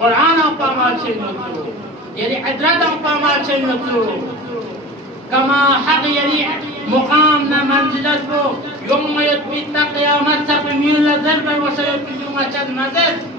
قرآن أقام شنوتو يعني عدرات أقام شنوتو كما حق يعني مقام منزلت بو يوم يثبت قيامت سبمين لذر وسيثبت يوم أشد مزد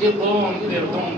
دي قوم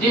دي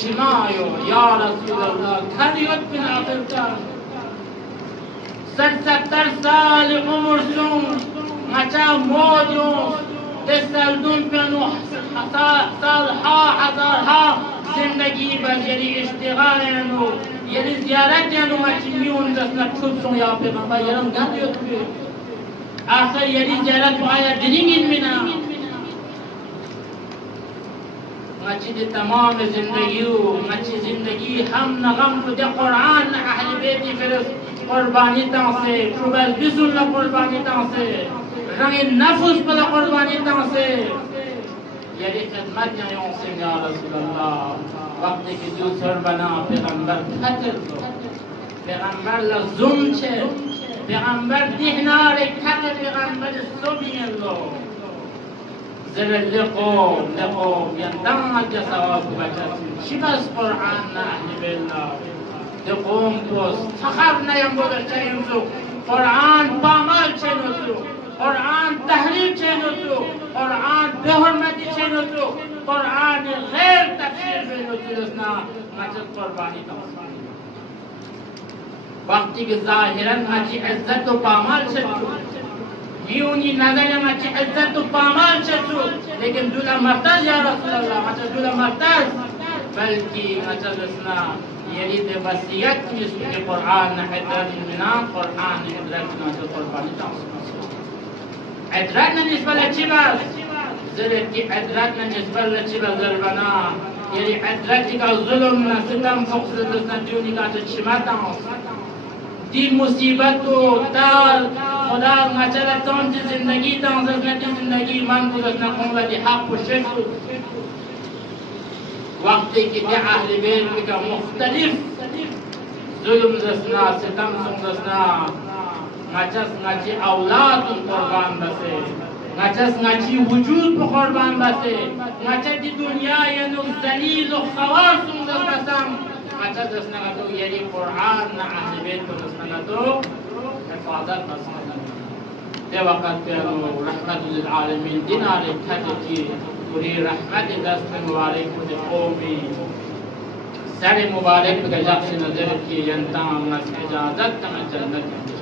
شمايو يا رسول الله كان يدفن آخرتان 70 سال عمر سون مچا موجو تسلدون پنو سالها هزارها زندگی بجری اشتغال ينو یعنی زیارت ينو مچی میون دسنا چوب سون یا پیغمبر یرم گند يدفن آخر یعنی زیارت آیا دنیگین منا مچی تمام زندگی هم نغم تو ده قرآن اهل بیتی فرس قربانی تانسه شبال بسون لا قربانی تانسه رنگ نفس پر قربانی تانسه یعنی خدمت یعنی سے یا رسول اللہ وقتی که دو سر بنا پیغمبر خطر دو پیغمبر لزوم چه پیغمبر دیهنار کت پیغمبر صبحی الله زر لقوم یندم جساب بچه چی بس قرآن نه اهل بالله لقوم توست فخر نیم بودر چه اینسو قرآن پامال چه نوتو قرآن تحریف چه نوتو قرآن به حرمتی چه نوتو قرآن غیر تفسیر به نوتو دسنا مجد قربانی تمام وقتی که ظاهراً مچی عزت و پامال شد میونی نظر مچی عزت و پامال شد لیکن دولا مرتز یا رسول الله مچی دولا مرتز بلکی مچی رسنا یعنی ده وسیعت نیست که قرآن حضرت منام قرآن حضرت منام قربانی تانسون حضرت نسبت چی بس زرد کی حضرت نسبت چی بس ضربنا یعنی حضرت کا ظلم ستم فقصد رسنا دیونی کا چشمت تانسون دی مصیبت و دار خدا مچلا تون چی زندگی تان زندگی زندگی من گذاشتن قوم دی حق و شک وقتی که دی اهل بیت که مختلف ظلم دسنا ستم سون دسنا نچس نچی اولاد قربان بسه نچس نچی وجود په قربان بسه نچ دی دنیا ینو ذلیل و خوار سون دسم مچا دسنا تو یعنی قرآن نه اهل بیت کو دسنا تو حفاظت مسئله ده وقت په رحمت للعالمین دینار کته کی پوری رحمت دست مبارک کو قومی سر مبارک کا جخش نظر کی ینتام نس اجازت تم جنت